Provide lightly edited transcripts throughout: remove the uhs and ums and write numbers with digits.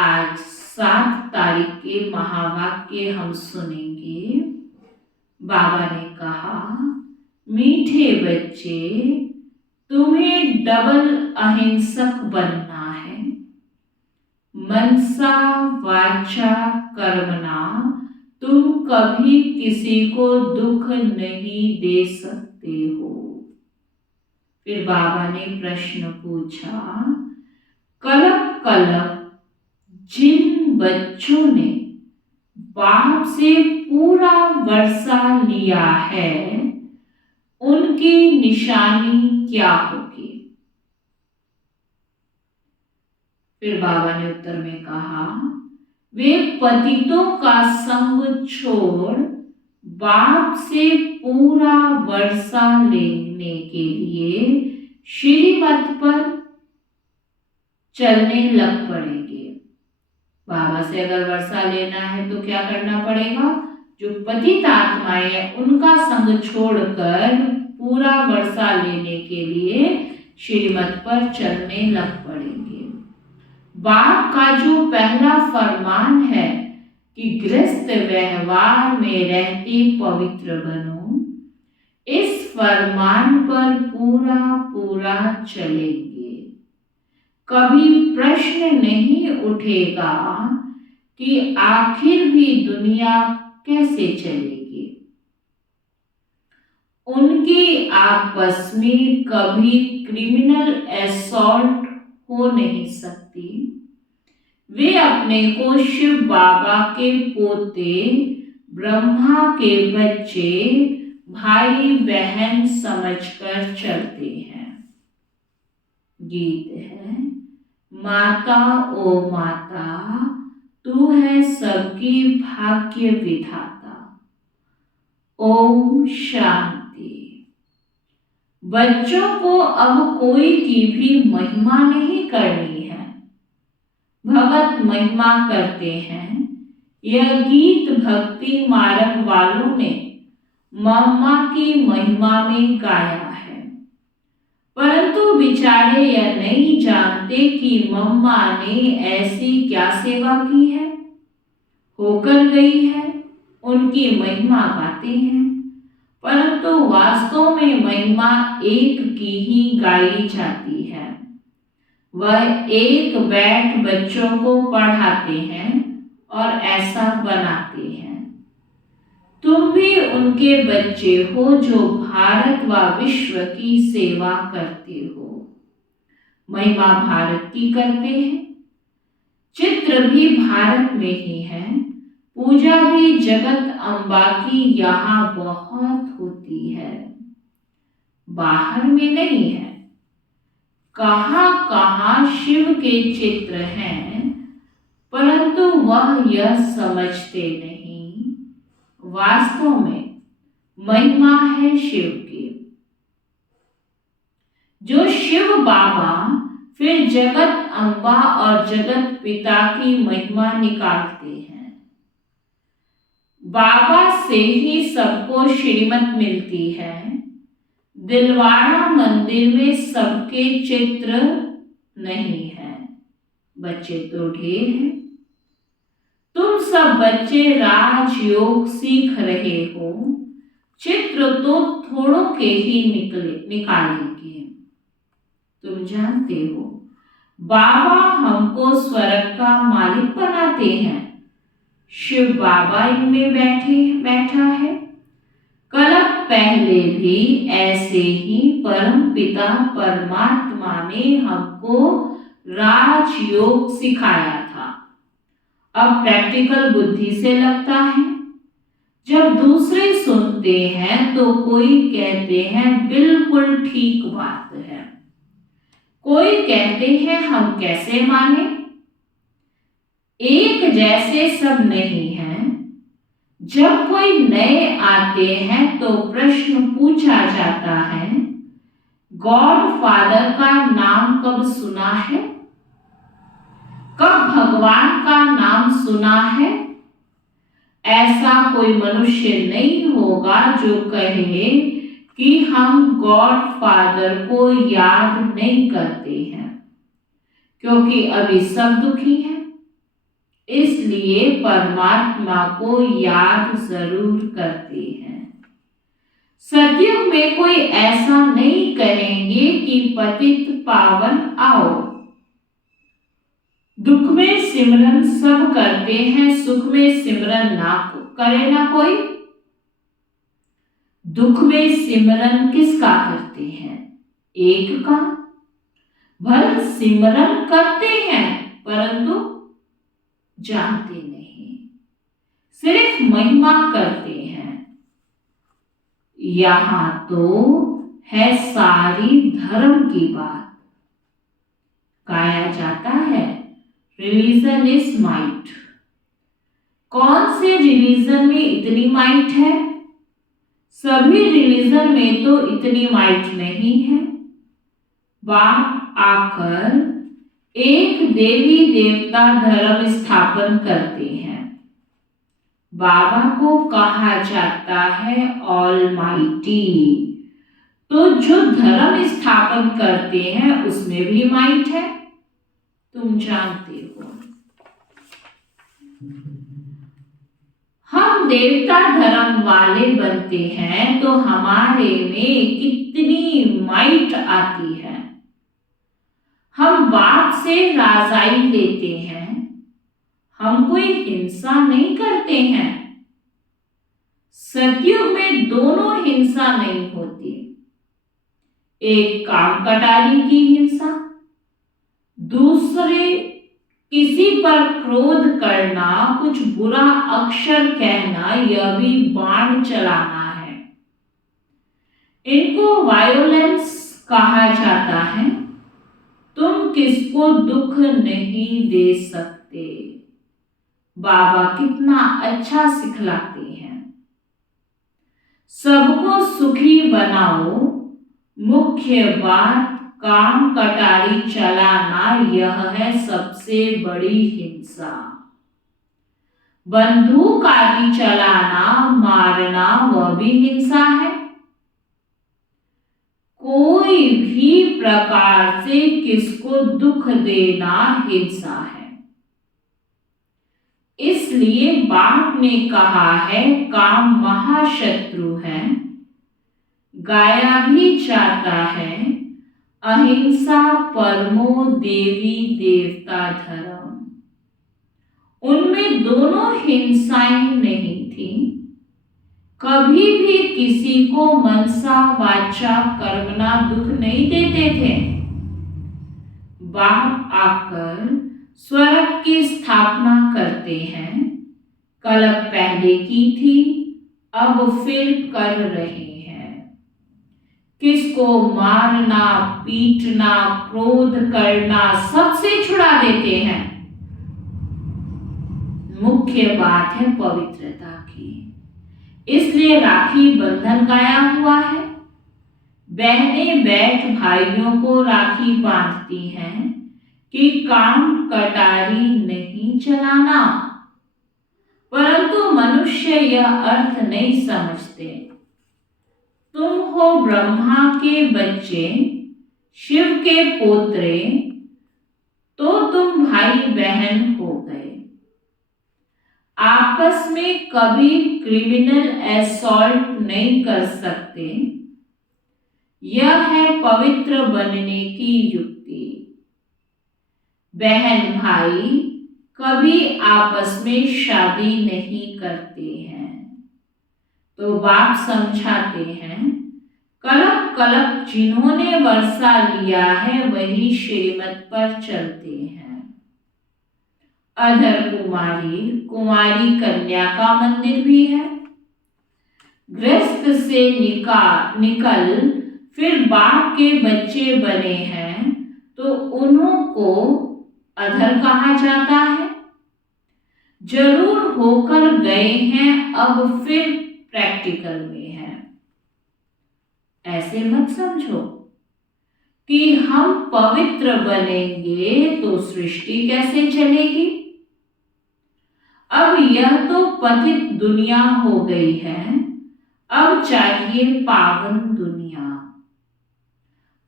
आज 7 तारीख के महावाक्य हम सुनेंगे। बाबा ने कहा, मीठे बच्चे, तुम्हें डबल अहिंसक बनना है। मनसा वाचा कर्मणा तुम कभी किसी को दुख नहीं दे सकते हो। फिर बाबा ने प्रश्न पूछा, कलप कलप जिन बच्चों ने बाप से पूरा वर्षा लिया है, उनकी निशानी क्या होगी? फिर बाबा ने उत्तर में कहा, वे पतितों का संग छोड़ बाप से पूरा वर्षा लेने के लिए श्रीमत पर चलने लग पड़ेंगे। बाबा से अगर वर्षा लेना है तो क्या करना पड़ेगा? जो पतित आत्माएं हैं उनका संग छोड़कर पूरा वर्षा लेने के लिए श्रीमत पर चलने लग पड़ेंगे। बाप का जो पहला फरमान है कि गृहस्थ व्यवहार में रहते पवित्र बनो, इस फरमान पर पूरा चलेंगे। कभी प्रश्न नहीं उठेगा कि आखिर भी दुनिया कैसे चलेगी। उनकी आपस में कभी क्रिमिनल असॉल्ट हो नहीं सकती। वे अपने को शिव बाबा के पोते, ब्रह्मा के बच्चे, भाई बहन समझकर चलते हैं। गीत है, माता ओ माता, तू है सबकी भाग्य विधाता। ओम शांति। बच्चों को अब कोई की भी महिमा नहीं करनी है। भगत महिमा करते हैं। यह गीत भक्ति मार्ग वालों ने मम्मा की महिमा में गाया है, परंतु बेचारे यह नहीं जानते कि मम्मा ने ऐसी क्या सेवा की है, होकर गई है। उनकी महिमा गाते हैं, परंतु वास्तव में महिमा एक की ही गाई जाती है। वह एक बैठ बच्चों को पढ़ाते हैं और ऐसा बनाते हैं। तुम भी उनके बच्चे हो जो भारत व विश्व की सेवा करते हो। महिमा भारत की करते हैं, चित्र भी भारत में ही है, पूजा भी जगत अम्बा की यहाँ बहुत होती है, बाहर में नहीं है। कहां कहां शिव के चित्र हैं, परंतु वह यह समझते नहीं वास्तव में महिमा है शिव की। जो शिव बाबा फिर जगत अम्बा और जगत पिता की महिमा निकालते हैं। बाबा से ही सबको श्रीमत मिलती है। दिलवाड़ा मंदिर में सबके चित्र नहीं है, बच्चे तो ढेर हैं। तुम सब बच्चे राजयोग सीख रहे हो, चित्र तो थोड़ों के ही निकालेंगे। तुम जानते हो बाबा हमको स्वर्ग का मालिक बनाते हैं। शिव बाबा इनमें बैठा है। कल्प पहले भी ऐसे ही परम पिता परमात्मा ने हमको राजयोग सिखाया था। अब प्रैक्टिकल बुद्धि से लगता है। जब दूसरे सुनते हैं तो कोई कहते हैं बिल्कुल ठीक बात है, कोई कहते हैं हम कैसे माने। एक जैसे सब नहीं हैं। जब कोई नए आते हैं तो प्रश्न पूछा जाता है, गॉड फादर का नाम कब सुना है? कब भगवान का नाम सुना है? ऐसा कोई मनुष्य नहीं होगा जो कहे कि हम गॉड फादर को याद नहीं करते हैं, क्योंकि अभी सब दुखी हैं। इसलिए परमात्मा को याद जरूर करते हैं। सतयुग में कोई ऐसा नहीं कहेंगे कि पतित पावन आओ। दुख में सिमरन सब करते हैं, सुख में सिमरन ना करे ना कोई। दुख में सिमरन किसका करते हैं? एक का। भल सिमरन करते हैं परंतु जानते नहीं, सिर्फ महिमा करते हैं। यहां तो है सारी धर्म की बात। कहा जाता है रिलीजन इज माइट। कौन से रिलीजन में इतनी माइट है? सभी रिलीजन में तो इतनी माइट नहीं है। बाप आकर एक देवी देवता धर्म स्थापन करते हैं। बाबा को कहा जाता है ऑलमाइटी। तो जो धर्म स्थापन करते हैं उसमें भी माइट है, तुम जानते हो। हम देवता धर्म वाले बनते हैं तो हमारे में कितनी माइट आती है। हम बाप से राजाई लेते हैं, हम कोई हिंसा नहीं करते हैं। सतयुग में दोनों हिंसा नहीं होती। एक काम कटारी की हिंसा, दूसरे किसी पर क्रोध करना, कुछ बुरा अक्षर कहना, यह भी बाण चलाना है। इनको वायोलेंस कहा जाता है। तुम किसको दुख नहीं दे सकते। बाबा कितना अच्छा सिखलाते हैं। सबको सुखी बनाओ, मुख्य बात काम कटारी चलाना, यह है सबसे बड़ी हिंसा। बंदूक आदि चलाना, मारना, वह भी हिंसा है। कोई भी प्रकार से किसको दुख देना हिंसा है। इसलिए बाप ने कहा है काम महाशत्रु है। गाया भी जाता है अहिंसा परमो देवी देवता धर्म। उनमें दोनों हिंसाएं नहीं थी। कभी भी किसी को मनसा वाचा कर्मणा दुख नहीं देते थे। बाप आकर स्वर्ग की स्थापना करते हैं। कल्प पहले की थी, अब फिर कर रहे हैं। किसको मारना, पीटना, क्रोध करना, सबसे छुड़ा देते हैं। मुख्य बात है पवित्रता की। इसलिए राखी बंधन गाया हुआ है। बहनें बैठ भाइयों को राखी बांधती हैं कि काम कटारी नहीं चलाना, परंतु मनुष्य यह अर्थ नहीं समझते। तुम हो ब्रह्मा के बच्चे, शिव के पोत्रे, तो तुम भाई बहन हो गए। आपस में कभी क्रिमिनल असॉल्ट नहीं कर सकते। यह है पवित्र बनने की युक्ति। बहन भाई कभी आपस में शादी नहीं करते हैं। तो बाप समझाते हैं कल्प कल्प जिन्होंने वर्षा लिया है वही श्रीमत पर चलते हैं। अधर कुमारी, कुमारी कन्या का मंदिर भी है। गृहस्थ से निकल फिर बाप के बच्चे बने हैं तो उन्हों को अधर कहा जाता है। जरूर होकर गए हैं, अब फिर प्रैक्टिकल में है। ऐसे मत समझो कि हम पवित्र बनेंगे तो सृष्टि कैसे चलेगी। अब यह तो पतित दुनिया हो गई है, अब चाहिए पावन दुनिया।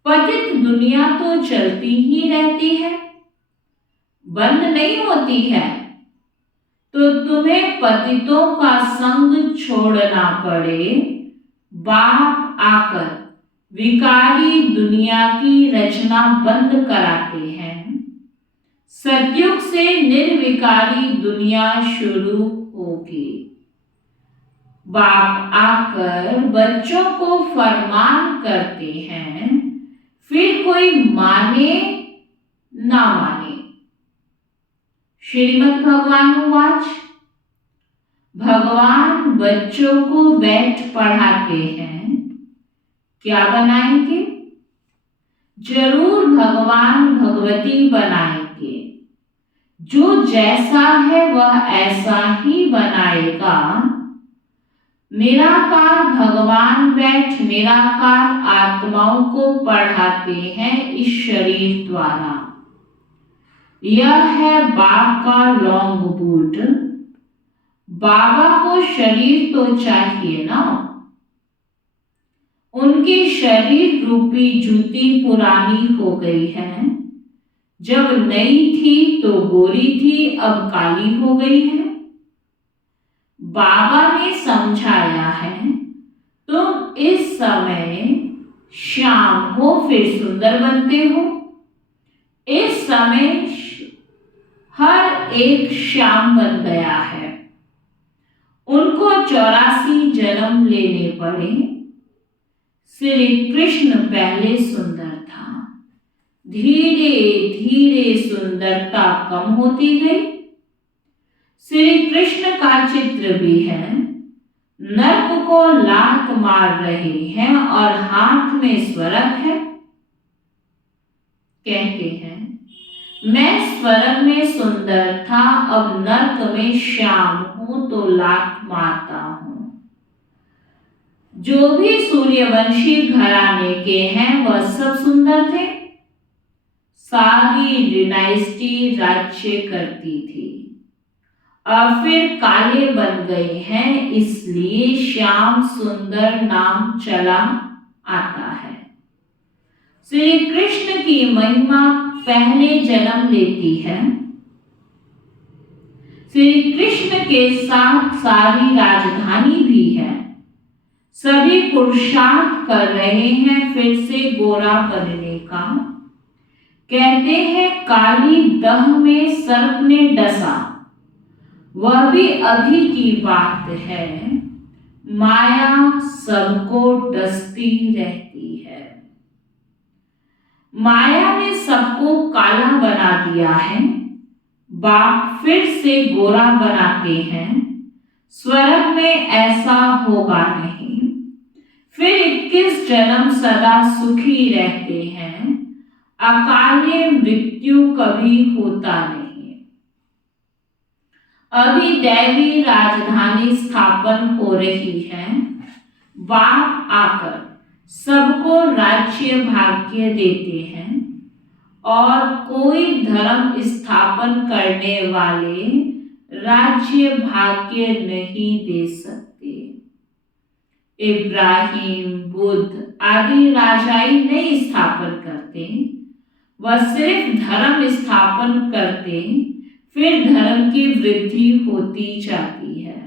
पतित दुनिया तो चलती ही रहती है, बंद नहीं होती है। तो तुम्हें पतितों का संग छोड़ना पड़े। बाप आकर विकारी दुनिया की रचना बंद कराते हैं। सतयुग से निर्विकारी दुनिया शुरू होगी। बाप आकर बच्चों को फरमान करते हैं, फिर कोई माने ना माने। श्रीमद् भगवानुवाच। भगवान बच्चों को बैठ पढ़ाते हैं, क्या बनाएंगे? जरूर भगवान भगवती बनाएंगे। जो जैसा है वह ऐसा ही बनाएगा। निराकार भगवान बैठ निराकार आत्माओं को पढ़ाते हैं इस शरीर द्वारा। यह है बाप का लॉन्ग बूट। बाबा को शरीर तो चाहिए ना। उनकी शरीर रूपी जूती पुरानी हो गई है। जब नई थी तो गोरी थी, अब काली हो गई है। बाबा ने समझाया है, तुम इस समय श्याम हो फिर सुंदर बनते हो। इस समय हर एक श्याम बन गया है। उनको 84 जन्म लेने पड़े। श्री कृष्ण पहले सुंदर था, धीरे धीरे सुंदरता कम होती गई। श्री कृष्ण का चित्र भी है। नर्क को लात मार रहे हैं और हाथ में स्वर्ग है। कहते हैं, मैं स्वर्ग में सुंदर था, अब नर्क में श्याम हूं तो लात मारता हूं। जो भी सूर्यवंशी घराने के हैं वह सब सुंदर थे। सारी डिनाइस्टी राज्य करती थी। अब फिर काले बन गए हैं, इसलिए श्याम सुंदर नाम चला आता है। श्री कृष्ण की महिमा पहले जन्म लेती है। श्री कृष्ण के साथ सारी राजधानी भी है। सभी पुरुषार्थ कर रहे हैं फिर से गोरा बनने का। कहते हैं काली दह में सर्प ने डसा, वह भी अभी की बात है। माया सबको डसती रहती है। माया ने सबको काला बना दिया है। बाप फिर से गोरा बनाते हैं। स्वर्ग में ऐसा होगा नहीं। फिर 21 जन्म सदा सुखी रहते हैं। अकाले मृत्यु कभी होता नहीं। अभी दैवी राजधानी स्थापन हो रही है। बाप आकर सबको राज्य भाग्य देते हैं और कोई धर्म स्थापन करने वाले राज्य भाग्य नहीं दे सकते। इब्राहिम, बुद्ध आदि राजाई नहीं स्थापन करते, वह सिर्फ धर्म स्थापन करते, फिर धर्म की वृद्धि होती जाती है।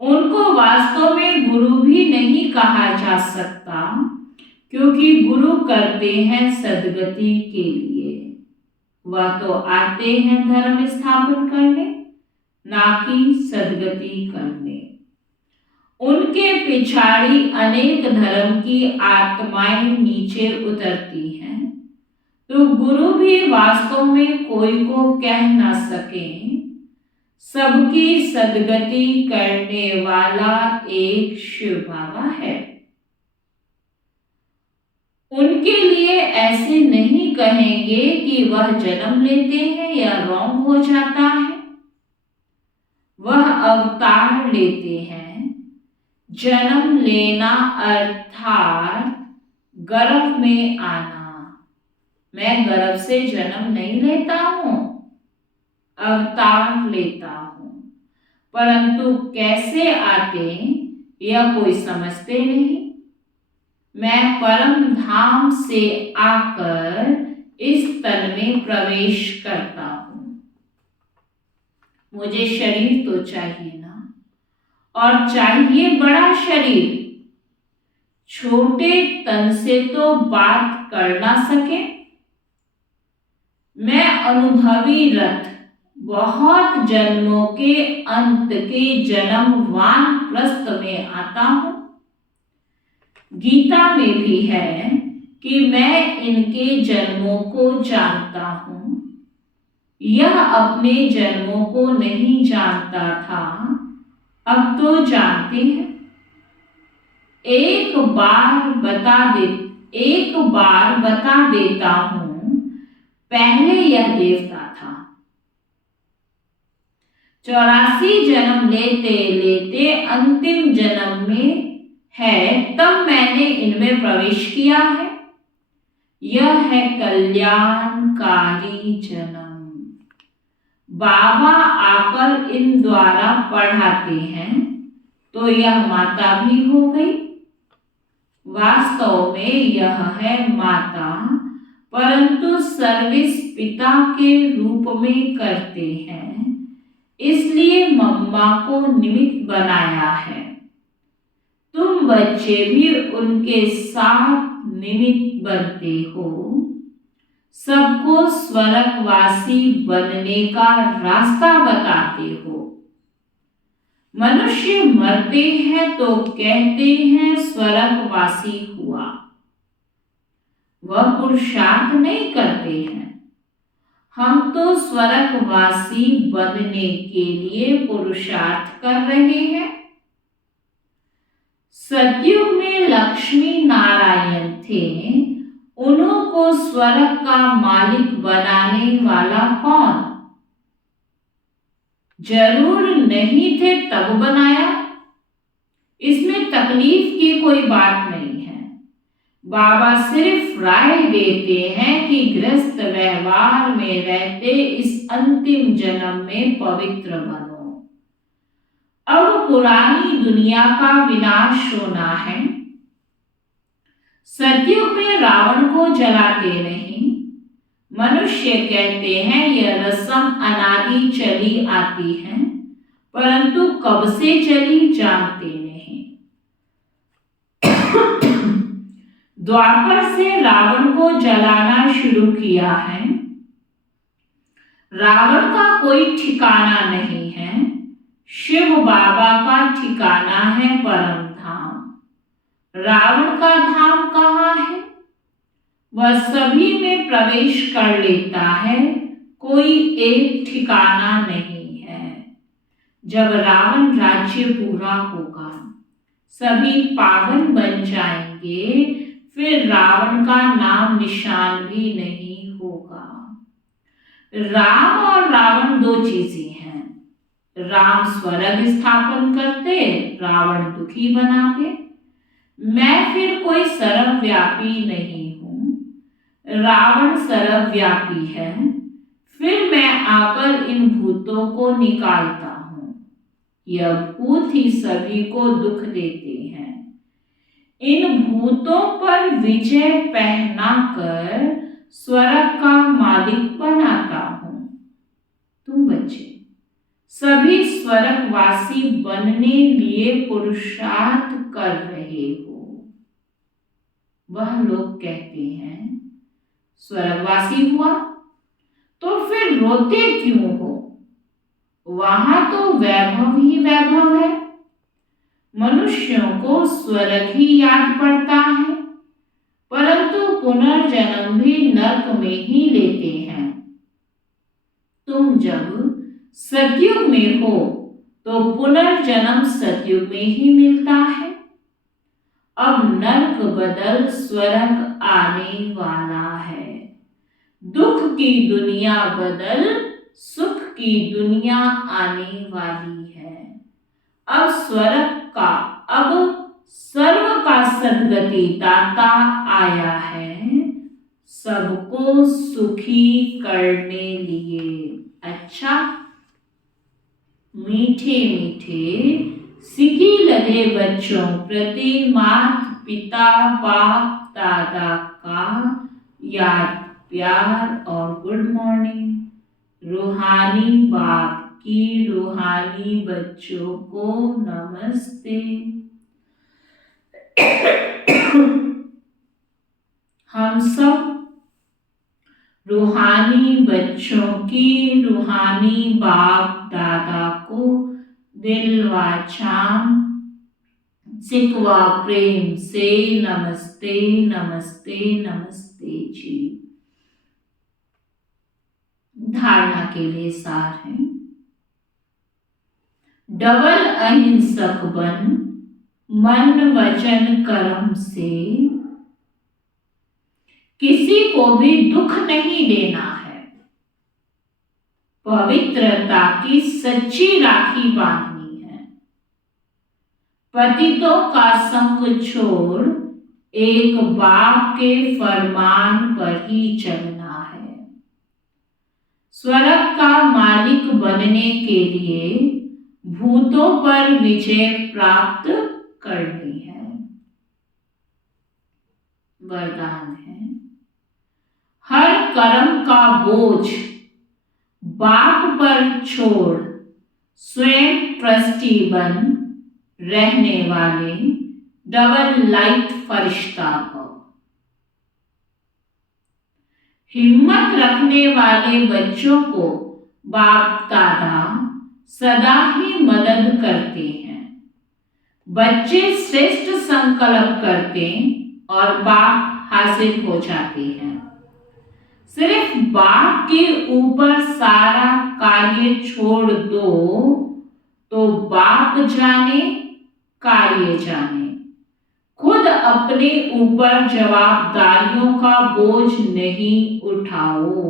उनको वास्तव में गुरु भी नहीं कहा जा सकता, क्योंकि गुरु करते हैं सद्गति के लिए। वह तो आते हैं धर्म स्थापन करने, ना कि सद्गति करने। उनके पिछाड़ी अनेक धर्म की आत्माएं नीचे उतरती हैं, तो गुरु भी वास्तव में कोई को कह न सके। सबकी सद्गति करने वाला एक शिव बाबा है। उनके लिए ऐसे नहीं कहेंगे कि वह जन्म लेते हैं या रॉन्ग हो जाता है। वह अवतार लेते हैं। जन्म लेना अर्थात गर्भ में आना। मैं गर्भ से जन्म नहीं लेता हूं, अवतार लेता हूं। परंतु कैसे आते यह कोई समझते नहीं। मैं परम धाम से आकर इस तन में प्रवेश करता हूं। मुझे शरीर तो चाहिए ना, और चाहिए बड़ा शरीर। छोटे तन से तो बात कर ना सके। मैं अनुभवी रथ बहुत जन्मों के अंत के जन्म वानप्रस्थ में आता हूं। गीता में भी है कि मैं इनके जन्मों को जानता हूं। यह अपने जन्मों को नहीं जानता था, अब तो जानते हैं। एक बार बता देता हूं, पहले यह देवता था। 84 जन्म लेते लेते अंतिम जन्म में है, तब मैंने इनमें प्रवेश किया है। यह है कल्याणकारी जन्म। बाबा आकर इन द्वारा पढ़ाते हैं, तो यह माता भी हो गई। वास्तव में यह है माता, परंतु सर्विस पिता के रूप में करते हैं, इसलिए मम्मा को निमित्त बनाया है। तुम बच्चे भी उनके साथ निमित्त बनते हो। सबको स्वर्गवासी बनने का रास्ता बताते हो। मनुष्य मरते हैं तो कहते हैं स्वर्गवासी हुआ। वह पुरुषार्थ नहीं करते हैं। हम तो स्वर्गवासी बनने के लिए पुरुषार्थ कर रहे हैं। सतयुग में लक्ष्मी नारायण थे, उन्हों को स्वर्ग का मालिक बनाने वाला कौन? जरूर नहीं थे तब बनाया। इसमें तकलीफ की कोई बात नहीं है। बाबा सिर्फ राय देते हैं कि गृहस्थ व्यवहार में रहते इस अंतिम जन्म में पवित्र बनो। अब पुरानी दुनिया का विनाश होना है। सतयुग में रावण को जलाते नहीं। मनुष्य कहते हैं यह रस्म अनादि चली आती है, परंतु कब से चली जानते नहीं। द्वापर से रावण को जलाना शुरू किया है। रावण का कोई ठिकाना नहीं है। शिव बाबा का ठिकाना है परम धाम। रावण का धाम कहाँ है? वह सभी में प्रवेश कर लेता है, कोई एक ठिकाना नहीं है। जब रावण राज्य पूरा होगा, सभी पावन बन जाएंगे, फिर रावण का नाम निशान भी नहीं होगा। राम और रावण दो चीजें हैं। राम स्वर्ग स्थापन करते, रावण दुखी बनाते। मैं फिर कोई सर्वव्यापी नहीं हूं। रावण सर्वव्यापी है, फिर मैं आकर इन भूतों को निकालता हूं। यह भूत ही सभी को दुख देते हैं। इन भूतों पर विजय पहनाकर स्वर्ग का मालिक बनाता हूं। तुम बच्चे सभी स्वर्गवासी बनने लिए पुरुषार्थ कर रहे हो। वह लोग कहते हैं स्वर्गवासी हुआ तो फिर रोते क्यों हो? वहां तो वैभव ही वैभव है। मनुष्यों को स्वर्ग ही याद पड़ता है, परंतु पुनर्जन्म भी नरक में ही लेते हैं। तुम जब सतयुग में हो तो पुनर्जन्म सतयुग में ही मिलता है। अब नरक बदल स्वर्ग आने वाला है। दुख की दुनिया बदल सुख की दुनिया आने वाली है। अब सर्व का सद्गति दाता आया है, सबको सुखी करने लिए। अच्छा, मीठे मीठे सिकी लगे बच्चों प्रति माता पिता बाप दादा का याद प्यार और गुड मॉर्निंग। रूहानी बाप की रूहानी बच्चों को नमस्ते। हम सब रूहानी बच्चों की रूहानी बाप दादा को दिल वाचान सिकवा प्रेम से नमस्ते नमस्ते नमस्ते जी। धारणा के लिए सार है, डबल अहिंसक बन मन वचन कर्म से किसी को भी दुख नहीं देना है। पवित्रता की सच्ची राखी बांधनी है। पतितों का संग छोड़ एक बाप के फरमान पर ही चलना है। स्वर्ग का मालिक बनने के लिए भूतों पर विजय प्राप्त करनी है। वरदान है, हर कर्म का बोझ बाप पर छोड़ स्वयं ट्रस्टी बन रहने वाले डबल लाइट फरिश्ता भव। हिम्मत रखने वाले बच्चों को बाप दादा सदा ही मदद करते हैं। बच्चे श्रेष्ठ संकल्प करते और बाप हासिल हो जाते हैं। सिर्फ बाप के ऊपर सारा कार्य छोड़ दो तो बाप जाने कार्य जाने। खुद अपने ऊपर जवाबदारियों का बोझ नहीं उठाओ।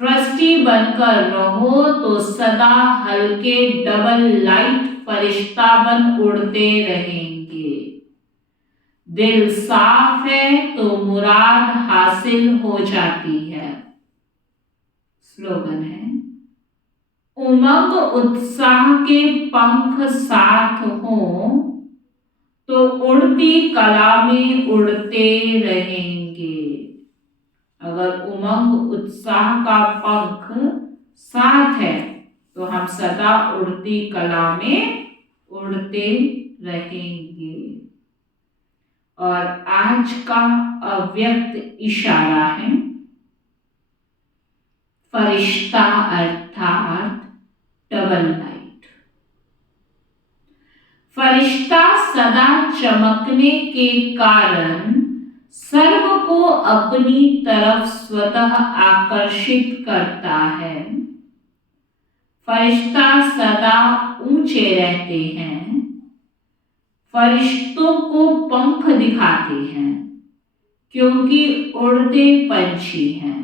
ट्रस्टी बनकर रहो तो सदा हल्के डबल लाइट फरिश्ता बन उड़ते रहेंगे। दिल साफ है तो मुराद हासिल हो जाती है। स्लोगन है, उमंग उत्साह के पंख साथ हो तो उड़ती कला में उड़ते रहेंगे। अगर उमंग उत्साह का पंख साथ है तो हम सदा उड़ती कला में उड़ते रहेंगे। और आज का अव्यक्त इशारा है, फरिश्ता अर्थात डबल लाइट। फरिश्ता सदा चमकने के कारण सर्व को अपनी तरफ स्वतः आकर्षित करता है। फरिश्ता सदा ऊंचे रहते हैं। फरिश्तों को पंख दिखाते हैं क्योंकि उड़ते पंछी हैं।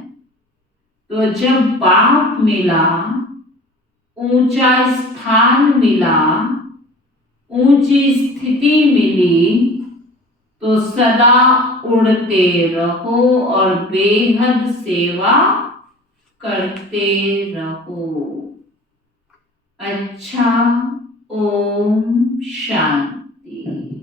तो जब बाप मिला, ऊंचा स्थान मिला, ऊंची स्थिति मिली, तो सदा उड़ते रहो और बेहद सेवा करते रहो। अच्छा, ओम शांति।